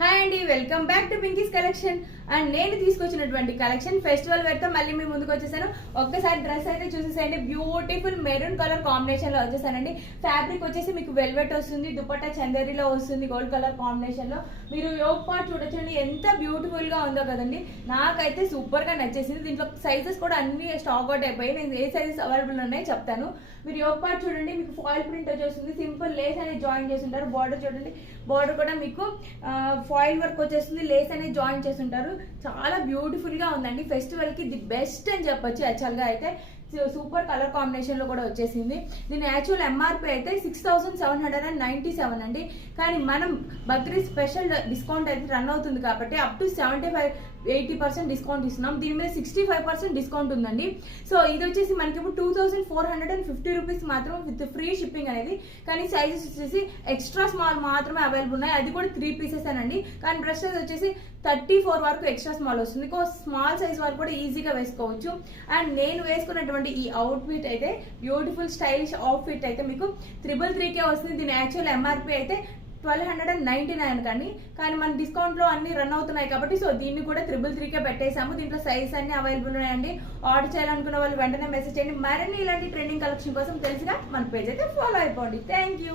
Hi అండి, welcome back to Pinky's collection. And నేను తీసుకొచ్చినటువంటి కలెక్షన్ ఫెస్టివల్ వేర్ తో మళ్ళీ మీ ముందుకు వచ్చేసాను. ఒక్కసారి డ్రెస్ అయితే చూసేసేయండి. బ్యూటిఫుల్ మెరూన్ కలర్ కాంబినేషన్ లో వచ్చేసానండి. ఫ్యాబ్రిక్ వచ్చేసి మీకు వెల్వెట్ వస్తుంది, దుపట్టా చందేరిలో వస్తుంది గోల్డ్ కలర్ కాంబినేషన్ లో. మీరు యోగ్ పార్ట్ చూడొచ్చండి, ఎంత బ్యూటిఫుల్ గా ఉందో కదండి. నాకైతే సూపర్ గా నచ్చేసింది. దీంట్లో సైజెస్ కూడా అన్ని స్టాక్ అవుట్ అయిపోయి, నేను ఏ సైజెస్ అవైలబుల్ ఉన్నాయో చెప్తాను. మీరు యోగ్ పార్ట్ చూడండి, మీకు ఫాయిల్ ప్రింట్ వచ్చేస్తుంది, సింపుల్ లేస్ అనేది జాయిన్ చేసి ఉంటారు. బార్డర్ చూడండి, బార్డర్ కూడా మీకు ఫాయిల్ వర్క్ వచ్చేస్తుంది, లేస్ అనేది జాయిన్ చేసి ఉంటారు. చాలా బ్యూటిఫుల్ గా ఉందండి. ఫెస్టివల్ కి ది బెస్ట్ అని చెప్పొచ్చు. యాక్చువల్ గా అయితే సూపర్ కలర్ కాంబినేషన్ లో కూడా వచ్చేసింది. దీని యాక్చువల్ ఎంఆర్పి అయితే 6797 అండి. కానీ మనం బక్రీద్ స్పెషల్ డిస్కౌంట్ అయితే రన్ అవుతుంది కాబట్టి అప్ టు 75-80% డిస్కౌంట్ ఇస్తున్నాం. దీని మీద 65% డిస్కౌంట్ ఉందండి. సో ఇది వచ్చేసి మనకి ఇప్పుడు 2450 రూపీస్ మాత్రం విత్ ఫ్రీ షిప్పింగ్ అనేది. కానీ సైజెస్ వచ్చేసి ఎక్స్ట్రా స్మాల్ మాత్రమే అవైలబుల్ ఉన్నాయి. అది కూడా 3 పీసెస్ అనండి. కానీ బ్రష్ సైజ్ వచ్చేసి 34 వరకు ఎక్స్ట్రా స్మాల్ వస్తుంది. స్మాల్ సైజ్ వరకు కూడా ఈజీగా వేసుకోవచ్చు. అండ్ నేను వేసుకున్నటువంటి ఈ అవుట్ ఫిట్ అయితే బ్యూటిఫుల్ స్టైలిష్ అవుట్ ఫిట్ అయితే మీకు 333కే వస్తుంది. దీని యాక్చువల్ ఎంఆర్పి అయితే 1299 కానీ మన డిస్కౌంట్ లో అన్ని రన్ అవుతున్నాయి కాబట్టి సో దీన్ని కూడా 333కే పెట్టేసాము. దీంట్లో సైజ్ అన్ని అవైలబుల్ ఉన్నాయండి. ఆర్డర్ చేయాలనుకున్న వాళ్ళు వెంటనే మెసేజ్ చేయండి. మరిన్ని ఇలాంటి ట్రెండింగ్ కలెక్షన్ కోసం తెలిసిగా మన పేజ్ అయితే ఫాలో అయిపోండి. Thank you.